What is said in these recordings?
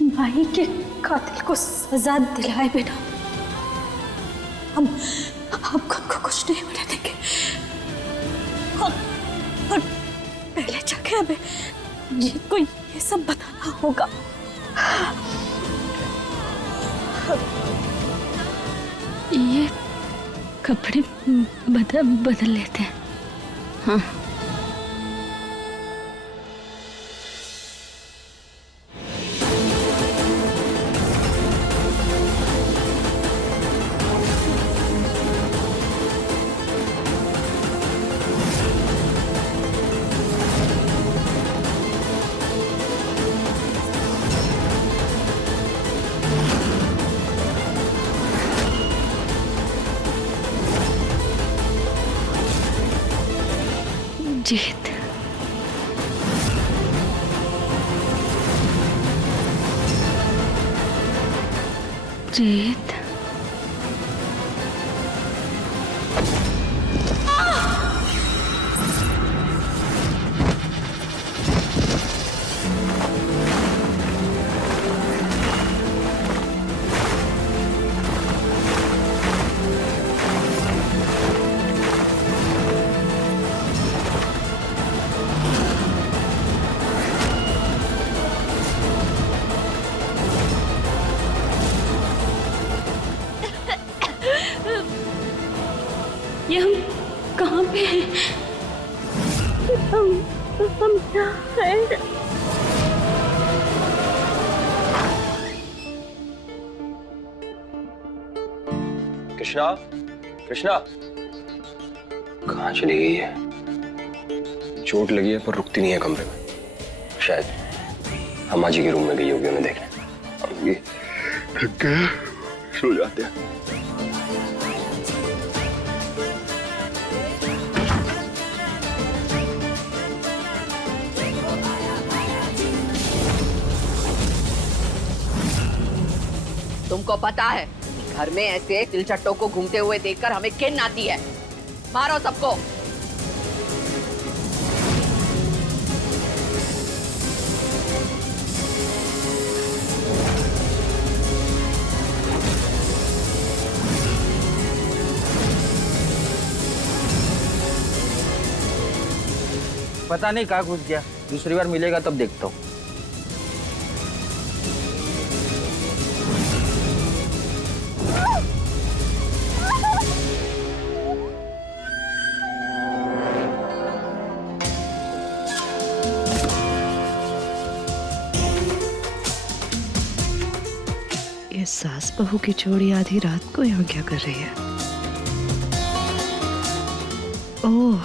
माही के कातिल को सजा दिलाए बिना हम खुद को कुछ नहीं होने देंगे। और पहले जाके हमें जीत को ये सब बताना होगा। ये कपड़े बदल लेते हैं। हाँ, जीत। जीत। ये हम कहाँ पे हैं? हम क्या हैं? कृष्णा, कृष्णा, कहाँ चली गई है? चोट लगी है पर रुकती नहीं है कमरे में। शायद अम्मा जी के रूम में गई होगी उन्हें देखने। थक गए, सो जाते हैं। तुमको पता है घर में ऐसे तिलचट्टों को घूमते हुए देखकर हमें घिन आती है। मारो सबको। पता नहीं कहाँ घुस गया। दूसरी बार मिलेगा तब देखता हूँ। ये सास बहू की जोड़ी आधी रात को यहाँ क्या कर रही है? ओह,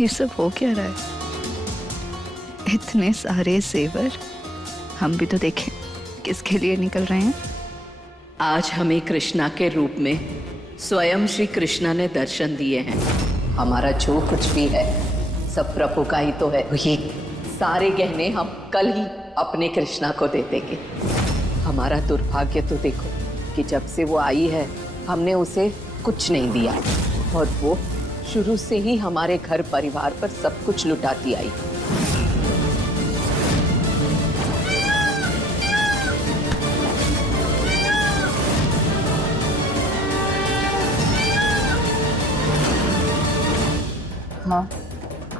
ये सब हो क्या रहा है? इतने सारे जेवर, हम भी तो देखें किसके लिए निकल रहे हैं। आज हमें कृष्णा के रूप में स्वयं श्री कृष्णा ने दर्शन दिए हैं। हमारा जो कुछ भी है सब प्रभु का ही तो है। ये सारे गहने हम कल ही अपने कृष्णा को दे देंगे। हमारा दुर्भाग्य तो देखो कि जब से वो आई है हमने उसे कुछ नहीं दिया और वो शुरू से ही हमारे घर परिवार पर सब कुछ लुटाती आई। हाँ,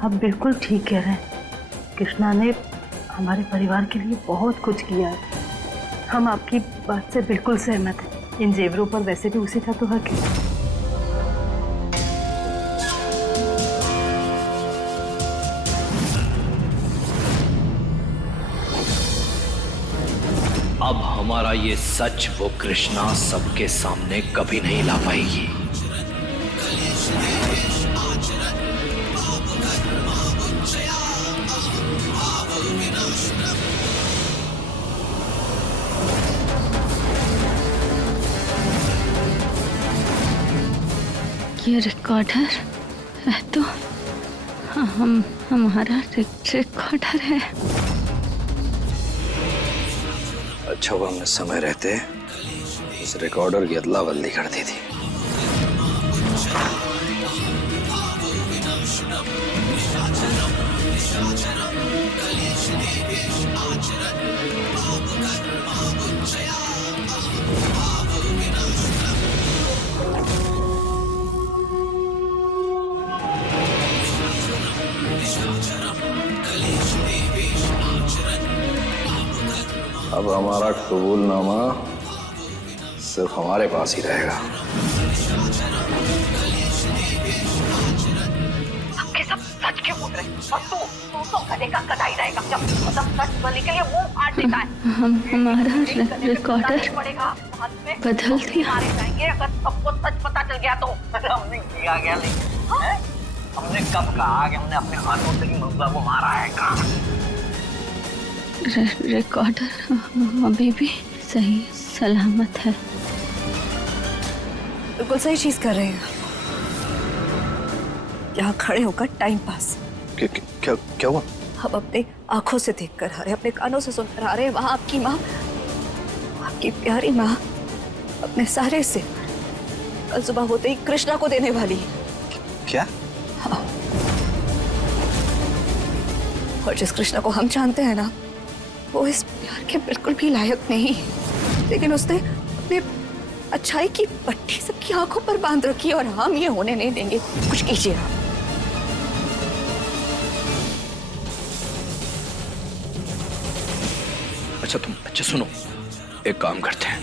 आप बिल्कुल ठीक कह रहे हैं। कृष्णा ने हमारे परिवार के लिए बहुत कुछ किया है। हम आपकी बात से बिल्कुल सहमत हैं। इन जेवरों पर वैसे भी उसी का तो हक है। अब हमारा ये सच वो कृष्णा सबके सामने कभी नहीं ला पाएगी। ये रिकॉर्डर है तो हमारा रिकॉर्डर है। अच्छा हुआ हमने समय रहते उस रिकॉर्डर की अदला बदली कर दी थी। अब हमारा कबूलनामा सिर्फ हमारे पास ही रहेगा। सबके सब सच क्यों बोल रहे हैं? और तू तो गधे का गधा ही रहेगा जब सब सच बोलने के लिए मुंह फाड़ देता है। हमारा रिकॉर्डर पड़ेगा बदल दिया। मारे जाएंगे अगर सबको सच पता चल गया तो। हमने किया क्या नहीं? हमने कब कहा कि हमने अपने हाथों से ही मुर्गा को मारा है? कहा रिकॉर्डर अभी भी सही सलामत है। बिल्कुल सही चीज कर रहे हैं। यहाँ खड़े होकर टाइम पास। क्या हुआ? हम अपने आंखों से देख कर आ रहे हैं, अपने कानों से सुनकर आ रहे हैं। वहां आपकी माँ, आपकी प्यारी माँ अपने सारे से कल सुबह होते ही कृष्णा को देने वाली है। क्या? हाँ। और जिस कृष्णा को हम जानते हैं ना, वो इस प्यार के बिल्कुल भी लायक नहीं है। लेकिन उसने अपने अच्छाई की पट्टी सबकी आंखों पर बांध रखी है और हम ये होने नहीं देंगे। कुछ कीजिए आप। अच्छा सुनो, एक काम करते हैं।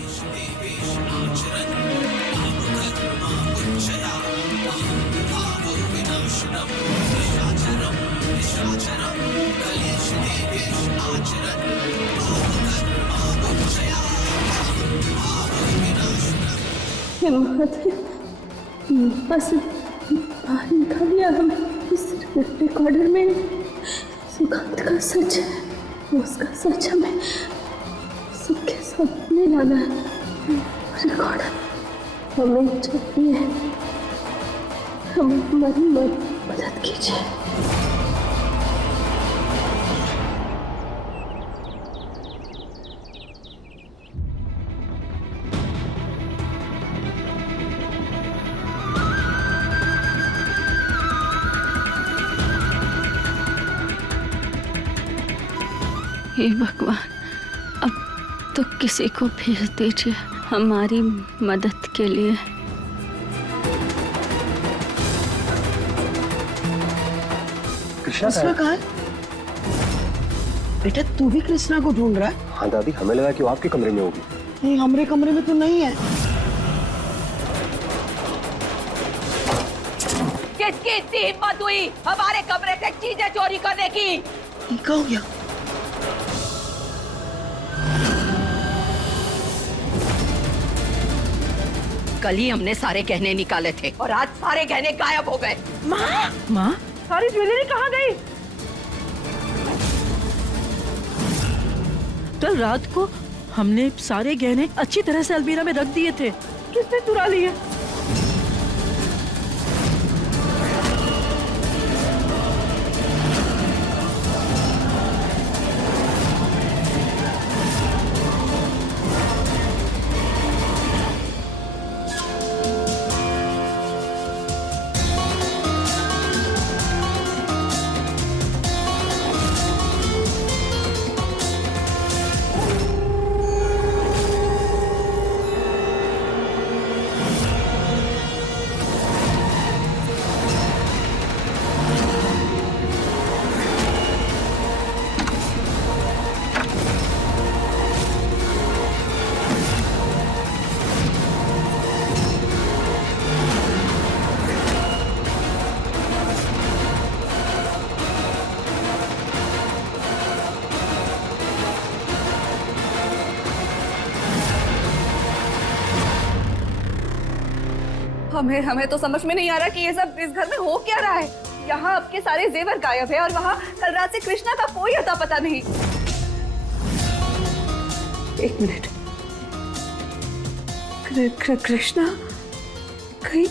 बस बाहर निकालिए हमें इस रिकॉर्डर में सुगंध का सच है, उसका सच हमें सबके सामने लाना है। रिकॉर्डर हमें चाहिए, हमारी मदद कीजिए। हे भगवान, अब तो किसी को भेज दीजिए हमारी मदद के लिए। कृष्णा कहाँ है? बेटा तू भी कृष्णा को ढूंढ रहा है? हाँ दादी, हमें लगा कि वो आपके कमरे में होगी। नहीं, हमारे कमरे में तो नहीं है। किसकी इतनी हिम्मत हुई हमारे कमरे से चीजें चोरी करने की? ये क्या हो गया? कल ही हमने सारे गहने निकाले थे और आज सारे गहने गायब हो गए। माँ, सारी ज्वेलरी कहाँ गई? कल रात को हमने सारे गहने अच्छी तरह से अलमीरा में रख दिए थे। किसने चुरा लिए? हमें तो समझ में नहीं आ रहा कि ये सब इस घर में हो क्या रहा है। यहाँ आपके सारे जेवर गायब है और वहाँ कल रात से कृष्णा का कोई अता पता नहीं। एक मिनट, कृष्णा कहीं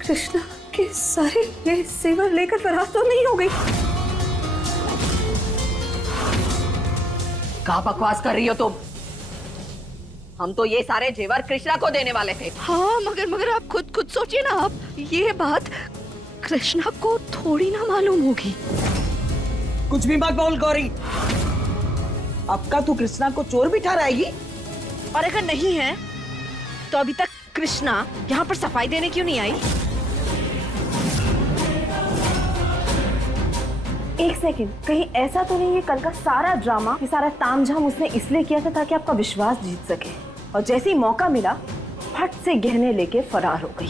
कृष्णा के सारे ये जेवर लेकर फरार तो नहीं हो गई? क्या बकवास कर रही हो तुम? हम तो ये सारे जेवर कृष्णा को देने वाले थे। हाँ, मगर आप खुद सोचिए ना। आप ये बात कृष्णा को थोड़ी ना मालूम होगी। कुछ भी मत बोल गौरी। अब का तू कृष्णा को चोर भी ठहराएगी? और अगर नहीं है तो अभी तक कृष्णा यहाँ पर सफाई देने क्यों नहीं आई? एक सेकंड, कहीं ऐसा तो नहीं है कल का सारा ड्रामा, ये सारा तामझाम उसने इसलिए किया था ताकि आपका विश्वास जीत सके, और जैसे ही मौका मिला फट से गहने लेके फरार हो गई।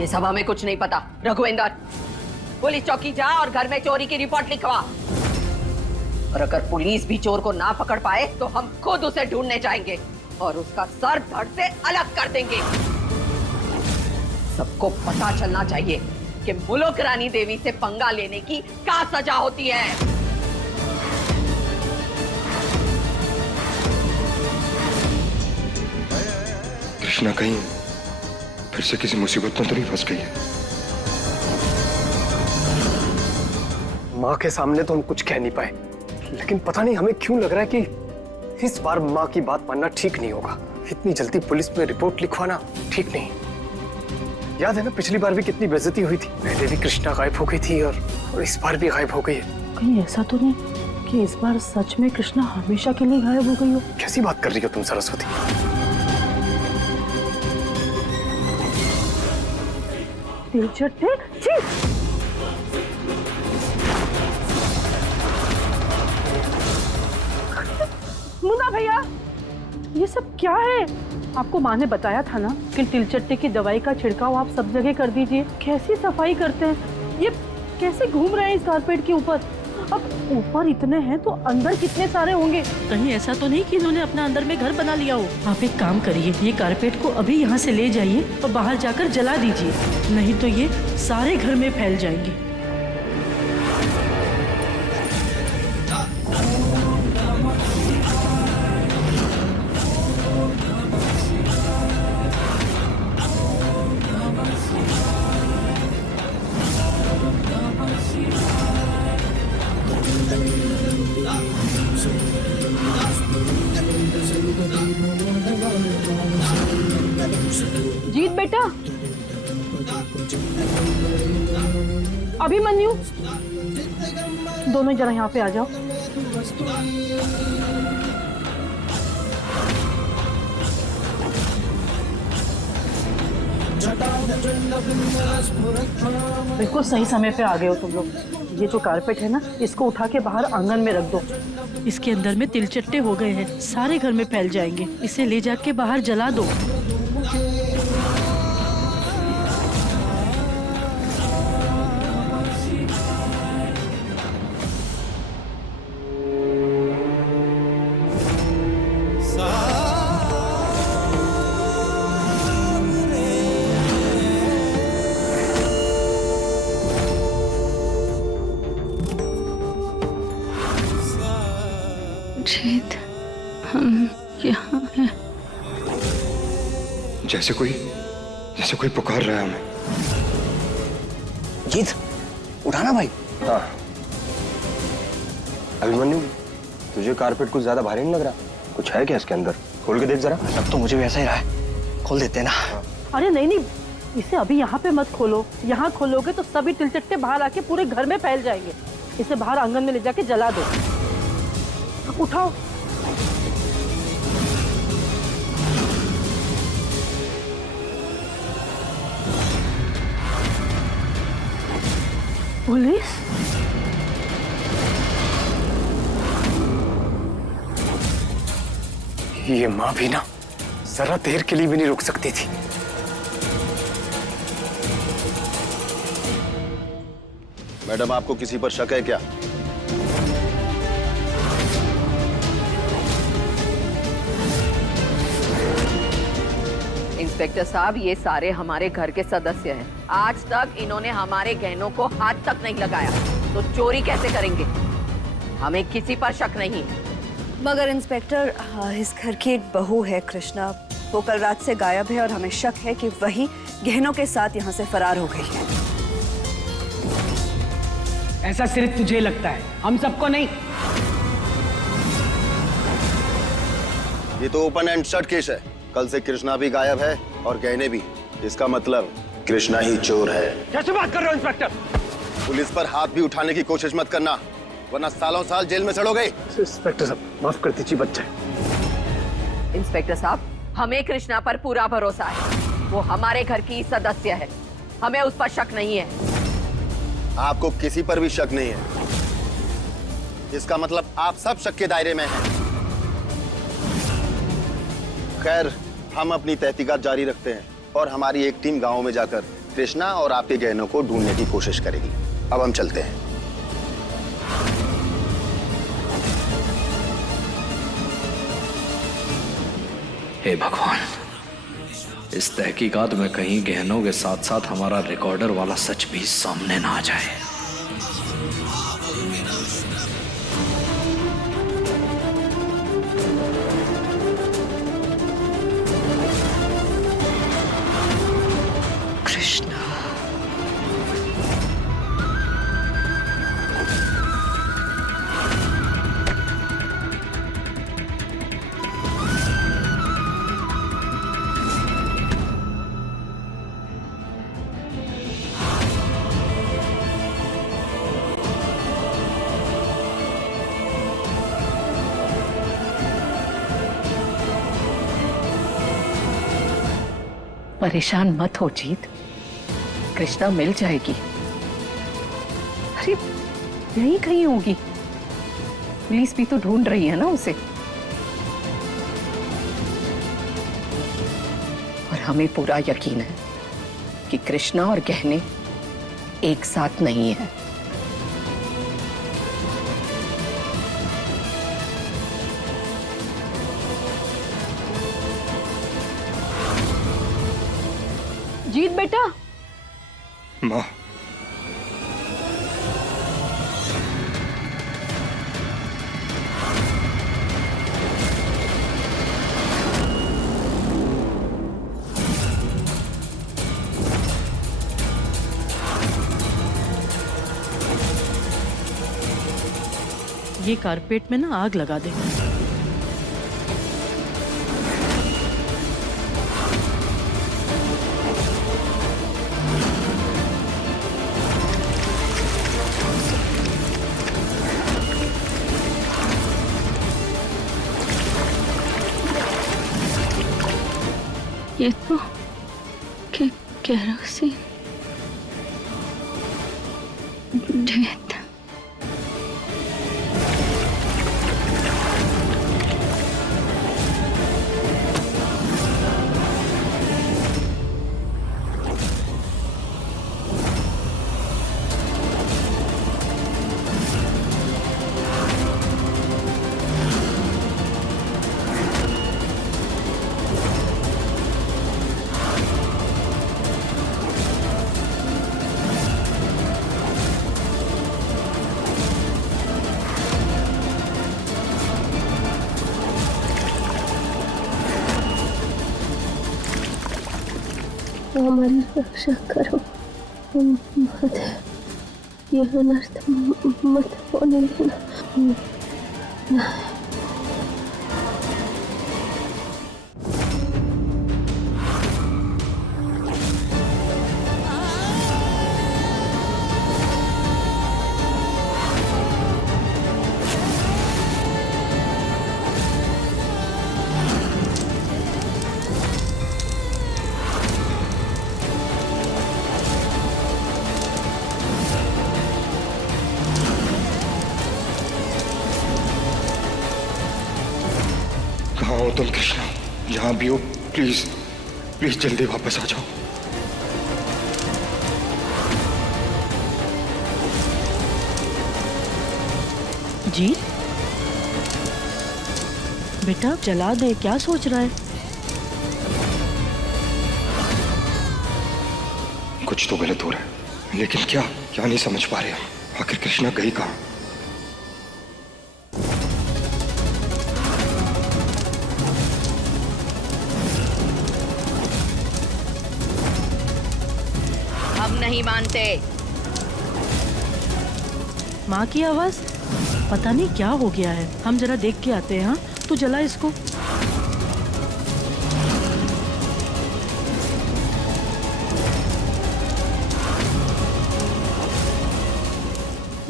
ये सब हमें कुछ नहीं पता। रघुवेंद्र, पुलिस चौकी जा और घर में चोरी की रिपोर्ट लिखवा। और अगर पुलिस भी चोर को ना पकड़ पाए तो हम खुद उसे ढूंढने जाएंगे और उसका सर धड़ से अलग कर देंगे। सबको पता चलना चाहिए कि मुलुक रानी देवी से पंगा लेने की क्या सजा होती है। कृष्णा कहीं फिर से किसी मुसीबत में तो नहीं फंस गई है? माँ के सामने तो हम कुछ कह नहीं पाए, लेकिन पता नहीं हमें क्यों लग रहा है कि इस बार माँ की बात मानना ठीक नहीं होगा। इतनी जल्दी पुलिस में रिपोर्ट लिखवाना ठीक नहीं। याद है ना, पिछली बार भी कितनी बेइज्जती हुई थी। पहले भी कृष्णा गायब हो गई थी और इस बार भी गायब हो गई है। कहीं ऐसा तो नहीं कि इस बार सच में कृष्णा हमेशा के लिए गायब हो गई हो? कैसी बात कर रही हो तुम सरस्वती? तिलचट्टे, छी! मुन्ना भैया, ये सब क्या है? आपको माँ ने बताया था ना कि तिलचट्टे की दवाई का छिड़काव आप सब जगह कर दीजिए। कैसी सफाई करते हैं, ये कैसे घूम रहे हैं इस कारपेट के ऊपर? अब ऊपर इतने हैं तो अंदर कितने सारे होंगे? कहीं ऐसा तो नहीं कि इन्होंने अपना अंदर में घर बना लिया हो? आप एक काम करिए, ये कारपेट को अभी यहाँ से ले जाइए और बाहर जाकर जला दीजिए, नहीं तो ये सारे घर में फैल जाएंगे। जीत बेटा, अभिमन्यु, दोनों जरा यहाँ पे आ जाओ। बिल्कुल सही समय पे आ गए हो तुम लोग। ये जो कारपेट है ना, इसको उठा के बाहर आंगन में रख दो। इसके अंदर में तिलचट्टे हो गए हैं, सारे घर में फैल जाएंगे। इसे ले जाके बाहर जला दो। जीत, हम यहाँ हैं। जैसे कोई पुकार रहा है हमें। जीत, उठाना भाई। हाँ। अभिमन्यु, तुझे कारपेट कुछ ज्यादा भारी नहीं लग रहा? कुछ है क्या इसके अंदर? खोल के देख जरा। अब तो मुझे भी ऐसा ही रहा है, खोल देते ना। अरे नहीं नहीं, इसे अभी यहाँ पे मत खोलो। यहाँ खोलोगे तो सभी तिलचट्टे बाहर आके पूरे घर में फैल जाएंगे। इसे बाहर आंगन में ले जाके जला दो। उठाओ। पुलिस? ये माँ भी ना जरा देर के लिए भी नहीं रुक सकती थी। मैडम, आपको किसी पर शक है क्या? इंस्पेक्टर साहब, ये सारे हमारे घर के सदस्य हैं। आज तक इन्होंने हमारे गहनों को हाथ तक नहीं लगाया, तो चोरी कैसे करेंगे? हमें किसी पर शक नहीं। मगर इंस्पेक्टर, इस घर की एक बहू है कृष्णा, वो कल रात से गायब है और हमें शक है कि वही गहनों के साथ यहाँ से फरार हो गई है। ऐसा सिर्फ तुझे लगता है, हम सबको नहीं। ये तो ओपन एंड शट केस है। कल से कृष्णा भी गायब है और गहने भी। इसका मतलब कृष्णा ही चोर है। कैसे बात कर रहे हो इंस्पेक्टर? पुलिस पर हाथ भी उठाने की कोशिश मत करना, वरना सालों साल जेल में सड़ोगे। इंस्पेक्टर साहब, माफ कर दीजिए, बच्चा। इंस्पेक्टर साहब, हमें कृष्णा पर पूरा भरोसा है। वो हमारे घर की सदस्य है। हमें उस पर शक नहीं है। आपको किसी पर भी शक नहीं है। इसका मतलब आप सब शक के दायरे में हैं। खैर, हम अपनी तहकीकात जारी रखते हैं और हमारी एक टीम गांव में जाकर कृष्णा और आपके गहनों को ढूंढने की कोशिश करेगी। अब हम चलते हैं। हे भगवान, इस तहकीकात में कहीं गहनों के साथ साथ हमारा रिकॉर्डर वाला सच भी सामने ना आ जाए। कृष्णा, परेशान मत हो जीत, कृष्णा मिल जाएगी। अरे यहीं कहीं होगी, पुलिस भी तो ढूंढ रही है ना उसे। और हमें पूरा यकीन है कि कृष्णा और गहने एक साथ नहीं है। जीत बेटा। माँ, ये कारपेट में ना आग लगा दे। ये तो केरोसिन डेथ। हमारी रक्षा करो माते, यह अनर्थ मत होने देना। कहाँ हो तुम कृष्णा? जहाँ भी हो, प्लीज प्लीज जल्दी वापस आ जाओ। जी बेटा, जला दे, क्या सोच रहा है? कुछ तो गलत हो रहा है, लेकिन क्या क्या नहीं समझ पा रहे हम। आखिर कृष्णा गई कहाँ? हम नहीं मानते। माँ की आवाज, पता नहीं क्या हो गया है। हम जरा देख के आते हैं। हाँ, तू जला इसको।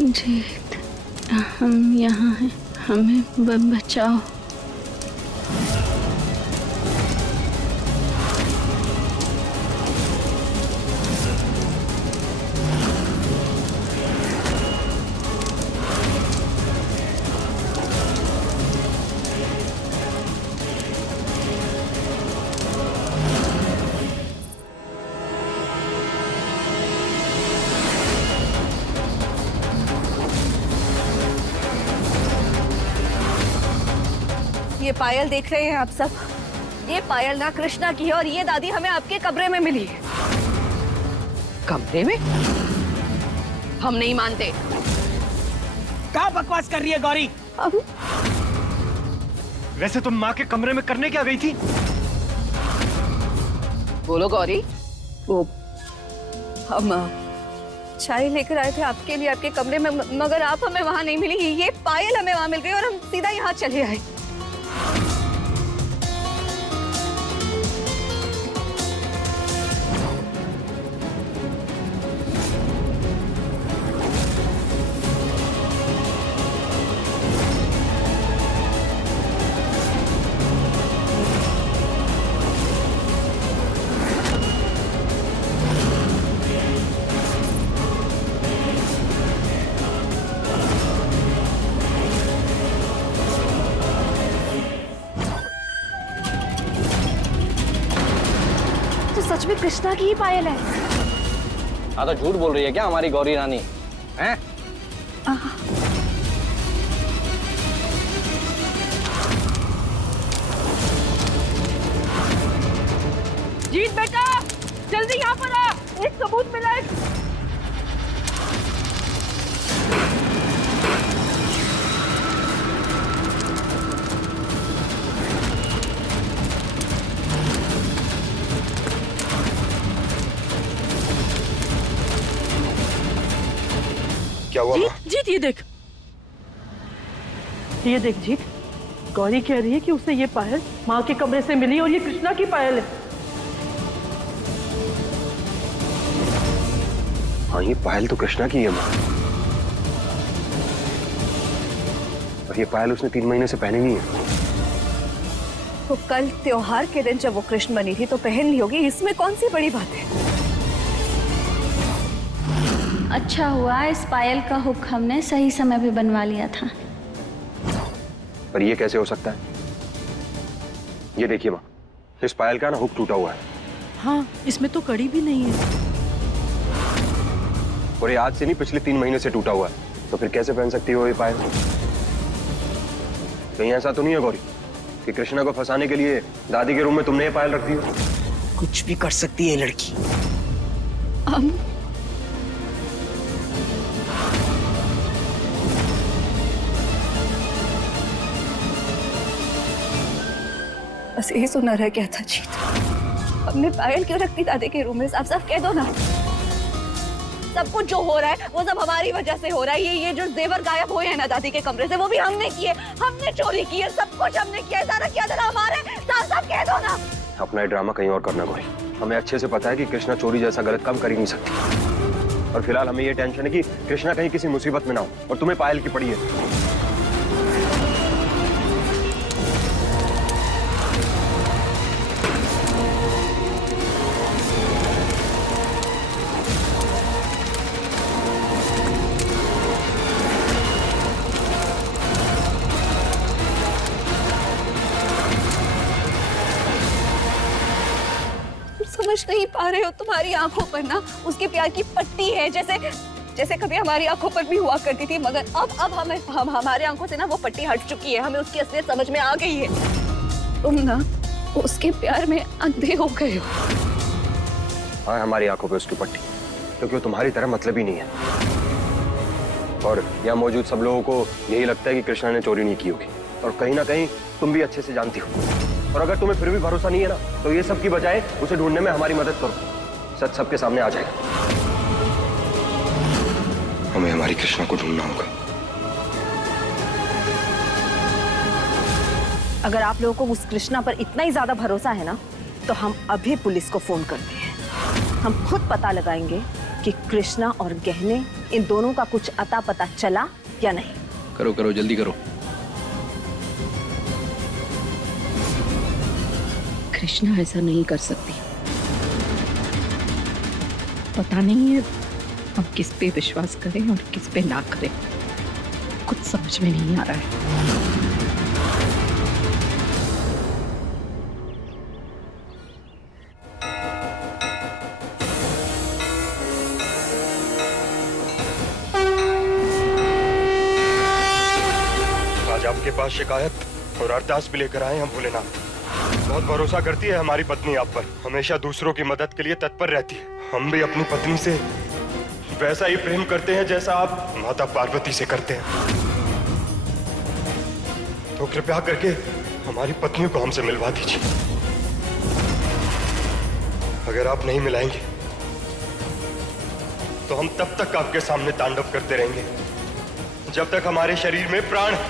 जीत, हम यहाँ हैं, हमें बचाओ। ये पायल देख रहे हैं आप सब, ये पायल ना कृष्णा की है और ये दादी हमें आपके कमरे में मिली है। कमरे में? हम नहीं मानते। क्या बकवास कर रही है गौरी? अब वैसे तुम माँ के कमरे में करने क्या गई थी? बोलो गौरी। वो हम चाय लेकर आए थे आपके लिए आपके कमरे में, मगर आप हमें वहां नहीं मिली। ये पायल हमें वहां मिल गई और हम सीधा यहाँ चले आए। सच में कृष्णा की ही पायल है। हाँ तो झूठ बोल रही है क्या हमारी गौरी रानी? हैं? जीत बेटा, जल्दी यहाँ पर आ, एक सबूत मिला है। क्या हुआ? जीत ये देख जीत, गौरी कह रही है कि उसे ये पायल माँ के कमरे से मिली और ये कृष्णा की पायल है। हाँ, ये पायल तो कृष्णा की है माँ, और ये पायल उसने 3 महीने से पहनी नहीं है। तो कल त्योहार के दिन जब वो कृष्ण बनी थी तो पहन ली होगी, इसमें कौन सी बड़ी बात है? अच्छा हुआ इस पायल का हुक हमने सही समय पे बनवा लिया था। पर ये कैसे हो सकता है? ये देखिए माँ, इस पायल का ना हुक टूटा हुआ है। हाँ, इसमें तो कड़ी भी नहीं है। और ये आज से नहीं, पिछले 3 महीने से टूटा हुआ है। तो फिर कैसे पहन सकती हो ये पायल? कहीं ऐसा तो नहीं है गौरी कि कृष्णा को फंसाने के लिए दादी के रूम में तुमने ये पायल रख दी हो? कुछ भी कर सकती है लड़की। बस यही सुनना रह गया था जीत, हमने पायल क्यों रखती दादी के रूम में? आप सब कह दो ना। सब कुछ जो हो रहा है वो सब हमारी वजह से हो रहा है। ये जो जेवर गायब हुए हैं ना दादी के कमरे से, वो भी हमने किए, हमने चोरी की है, सब कुछ हमने किया है, सारा किया था हमारे साथ। सब कह दो ना। अपना ये ड्रामा कहीं और करना गौरी। हमें अच्छे से पता है कि कृष्णा चोरी जैसा गलत काम कर ही नहीं सकती, और फिलहाल हमें ये टेंशन है कि कृष्णा कहीं किसी मुसीबत में ना हो और तुम्हें पायल की पड़ी है। समझ नहीं पा रहे हो? तुम्हारी आंखों पर ना उसके प्यार की पट्टी है, जैसे कभी हमारी आंखों पर भी हुआ करती थी, मगर अब हमारे आंखों से ना वो पट्टी हट चुकी है। हमें उसकी असलियत समझ में आ गई है। तुम ना उसके प्यार में अंधे हो गए हो। हाँ, हमारी आंखों पे उसकी पट्टी, क्योंकि वो तुम्हारी तरह मतलब ही नहीं है। और यहाँ मौजूद सब लोगों को यही लगता है कि कृष्णा ने चोरी नहीं की होगी, और कहीं ना कहीं तुम भी अच्छे से जानती हो। और अगर तुम्हें फिर भी भरोसा नहीं है ना, तो ये सब की बजाय उसे ढूंढने में हमारी मदद करो। सच सबके सामने आ जाएगा। हमें हमारी कृष्णा को ढूंढना होगा। अगर आप लोगों को उस कृष्णा पर इतना ही ज्यादा भरोसा है ना, तो हम अभी पुलिस को फोन करते हैं। हम खुद पता लगाएंगे कि कृष्णा और गहने, इन दोनों का कुछ अता पता चला या नहीं। करो करो, जल्दी करो। कृष्णा ऐसा नहीं कर सकती। पता नहीं है हम किस पे विश्वास करें और किस पे ना करें, कुछ समझ में नहीं आ रहा है। आज आपके पास शिकायत और अरदास भी लेकर आए हम भोलेनाथ। बहुत भरोसा करती है हमारी पत्नी आप पर, हमेशा दूसरों की मदद के लिए तत्पर रहती है। हम भी अपनी पत्नी से वैसा ही प्रेम करते हैं जैसा आप माता पार्वती से करते हैं। तो कृपया करके हमारी पत्नी को हमसे मिलवा दीजिए। अगर आप नहीं मिलाएंगे तो हम तब तक आपके सामने तांडव करते रहेंगे जब तक हमारे शरीर में प्राण है।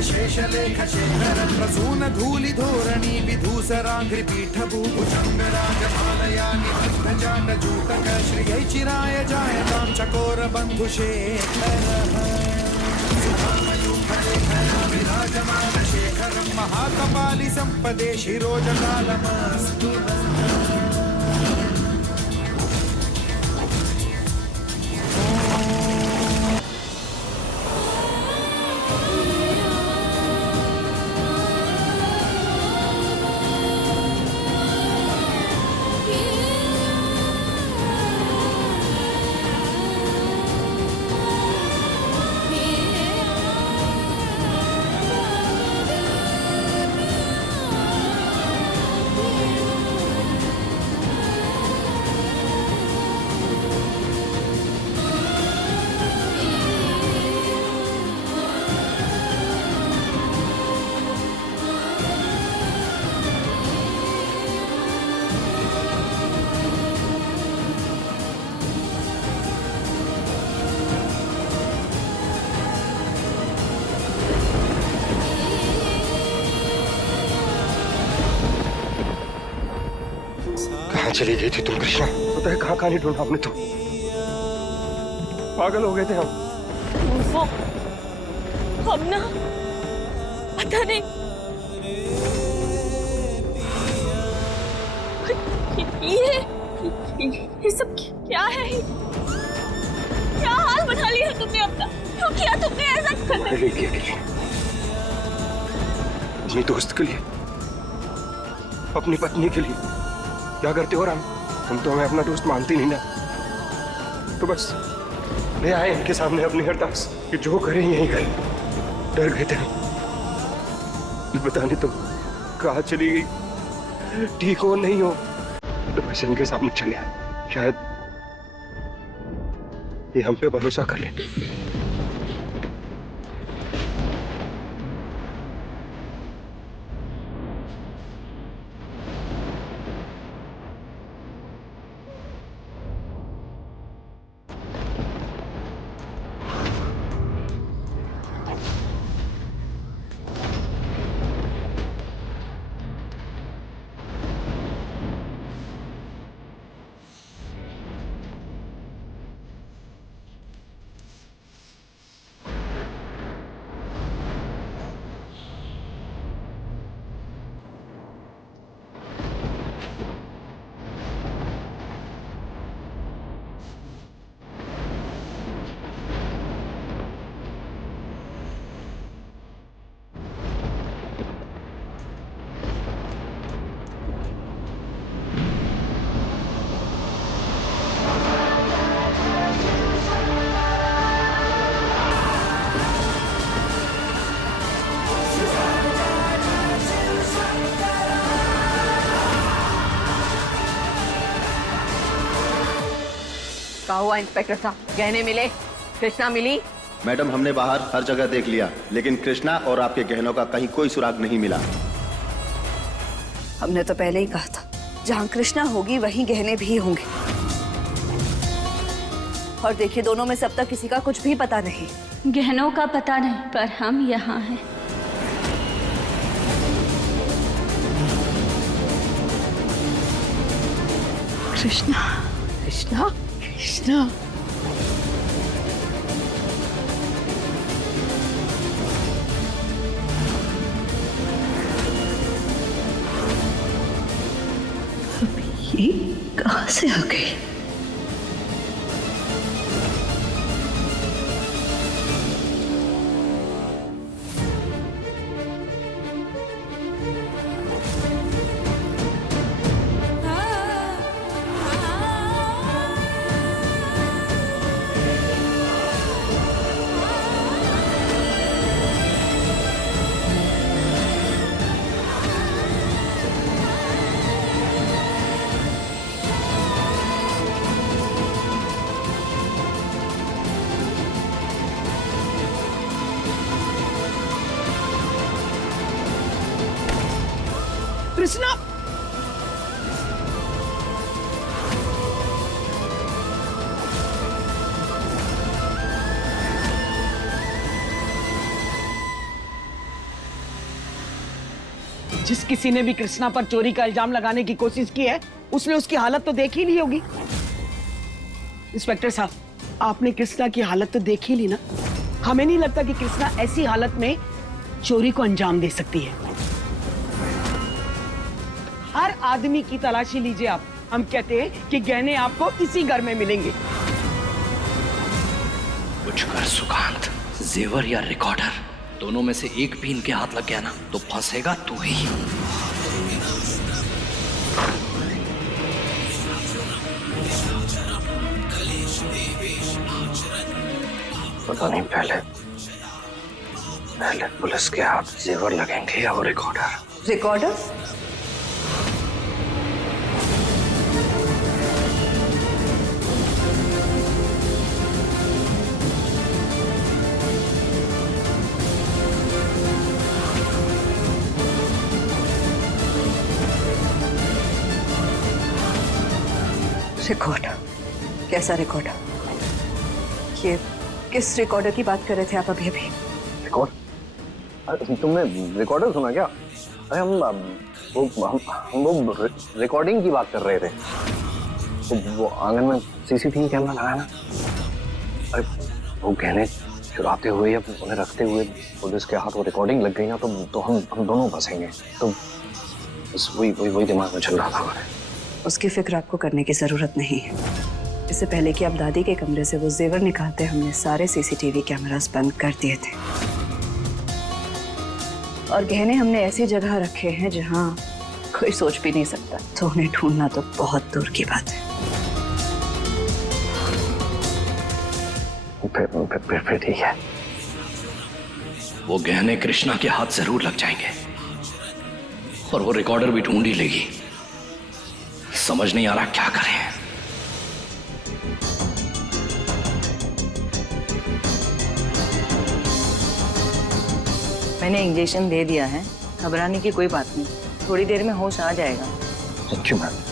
शेषलेखशेखरं प्रसूनधूलिधोरणी विधूसराङ्घ्रिपीठभूभुजङ्गराजमालयानि बद्धजाण्डजूटक श्रियै चिराय जायतां चकोरबन्धुशेखरः सुधामयूखलेखया विराजमानशेखरं महाकपालि सम्पदे शिरोजकालमस्तु। कहाँ चली गई थी तुम कृष्णा? पता है कहाँ कहाँ नहीं ढूंढा हमने तुम। पागल हो गए थे हम। वो हम ना पता नहीं ये सब क्या है? क्या हाल बना लिया तुमने अपना? क्यों किया तुमने ऐसा? तुम्हारे लिए किया कि अपनी दोस्त के लिए, अपनी पत्नी के लिए क्या करते हो राम? तुम तो हमें अपना दोस्त मानती नहीं ना। तो बस ले आए इनके सामने अपनी अरदास कि जो करें यही करें। डर गए थे हम, पता नहीं तुम कहाँ चली गई, ठीक हो नहीं हो, तो बस इनके सामने चले आए, शायद ये हम पे भरोसा कर ले। क्या हुआ इंस्पेक्टर साहब, गहने मिले, कृष्णा मिली? मैडम हमने बाहर हर जगह देख लिया, लेकिन कृष्णा और आपके गहनों का कहीं कोई सुराग नहीं मिला। हमने तो पहले ही कहा था, जहाँ कृष्णा होगी वहीं गहने भी होंगे। और देखिए दोनों में से अब तक किसी का कुछ भी पता नहीं। गहनों का पता नहीं, पर हम यहाँ हैं। कृष्णा, कृष्णा, कृष्णा, अब ये कहाँ से आ गई? कृष्णा, जिस किसी ने भी कृष्णा पर चोरी का इल्जाम लगाने की कोशिश की है, उसने उसकी हालत तो देख ही ली होगी। इंस्पेक्टर साहब, आपने कृष्णा की हालत तो देख ही ली ना। हमें नहीं लगता कि कृष्णा ऐसी हालत में चोरी को अंजाम दे सकती है। हर आदमी की तलाशी लीजिए आप। हम कहते हैं कि गहने आपको इसी घर में मिलेंगे। कुछ कर सुकांत, जेवर या रिकॉर्डर, दोनों में से एक भी इनके हाथ लग गया ना तो फंसेगा तू ही। पता नहीं पहले पुलिस के हाथ जेवर लगेंगे या वो रिकॉर्डर। रिकॉर्डर? रिकॉर्डर? कैसा रिकॉर्डर? ये किस रिकॉर्डर की बात कर रहे थे आप अभी अभी? रिकॉर्ड? तुमने रिकॉर्डर सुना क्या? अरे हम वो रिकॉर्डिंग की बात कर रहे थे। वो आंगन में सीसीटीवी कैमरा लगाया ना। अरे वो गहने चुराते हुए या उन्हें रखते हुए पुलिस के हाथ वो रिकॉर्डिंग लग गई ना तो हम दोनों फंसेंगे। तो बस वही दिमाग में चल रहा था हमारे। उसकी फिक्र आपको करने की जरूरत नहीं है। इससे पहले कि आप दादी के कमरे से वो जेवर निकालते, हमने सारे सीसीटीवी कैमरास बंद कर दिए थे। और गहने हमने ऐसी जगह रखे हैं जहां कोई सोच भी नहीं सकता। तो उन्हें ढूंढना तो बहुत दूर की बात है। फिर ठीक है। वो गहने कृष्णा के हाथ जरूर लग जाएंगे और वो रिकॉर्डर भी ढूंढ ही लेगी। समझ नहीं आ रहा क्या करें। मैंने इंजेक्शन दे दिया है, घबराने की कोई बात नहीं, थोड़ी देर में होश आ जाएगा। Thank you ma'am.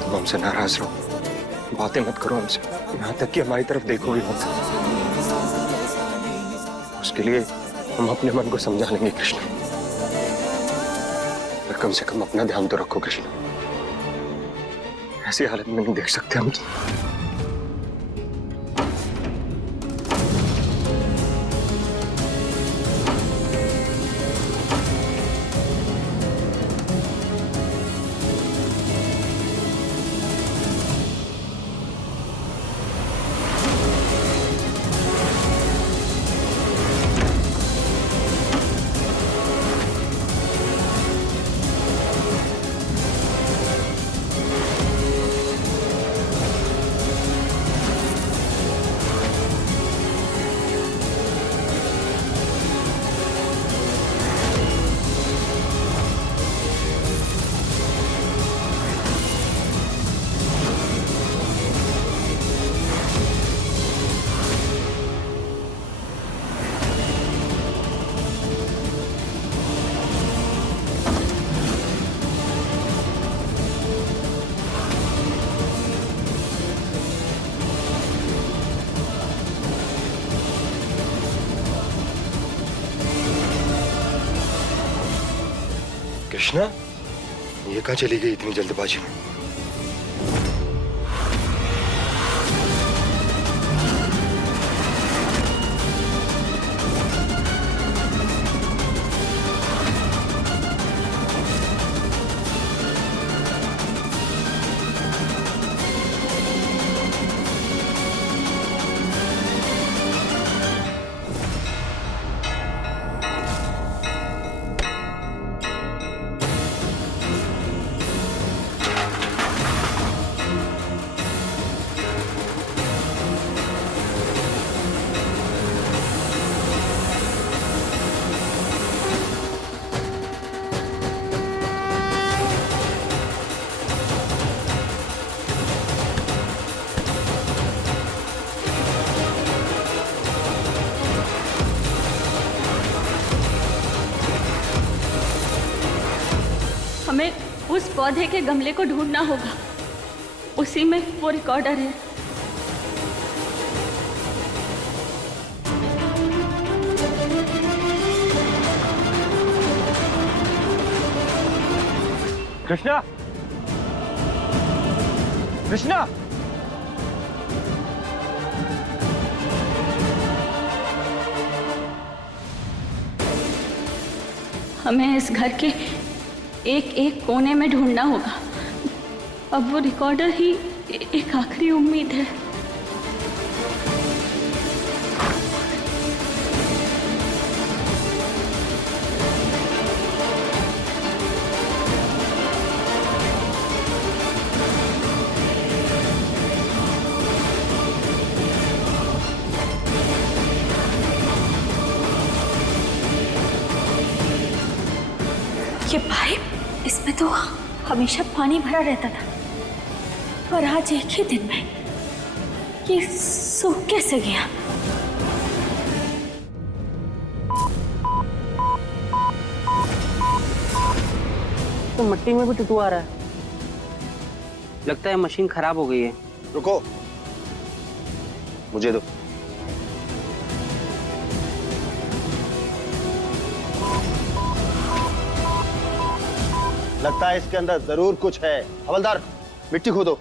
तुम हमसे नाराज रहो, बातें मत करो हमसे, यहाँ तक कि हमारी तरफ देखो भी मत। उसके लिए हम अपने मन को समझा लेंगे कृष्ण। पर कम से कम अपना ध्यान तो रखो कृष्ण, ऐसी हालत में नहीं देख सकते हम तो। कृष्णा, ये कहाँ चली गई इतनी जल्दबाजी में? हमें उस पौधे के गमले को ढूंढना होगा, उसी में वो रिकॉर्डर है। कृष्णा, कृष्णा, हमें इस घर के एक एक कोने में ढूंढना होगा। अब वो रिकॉर्डर ही एक आखिरी उम्मीद है। ये पाइप, इसमें तो हमेशा पानी भरा रहता था, पर आज एक ही दिन में ये सूख कैसे गया? तो मिट्टी में भी टटू आ रहा है, लगता है मशीन खराब हो गई है। रुको, मुझे दो। लगता है इसके अंदर जरूर कुछ है। हवलदार, मिट्टी खोदो।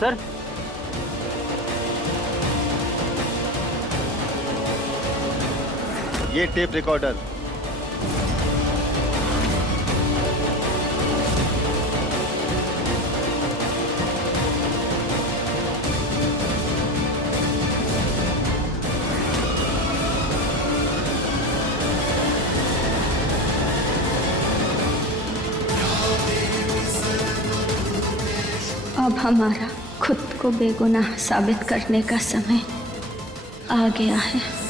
सर, ये टेप रिकॉर्डर। अब हमारा खुद को बेगुनाह साबित करने का समय आ गया है।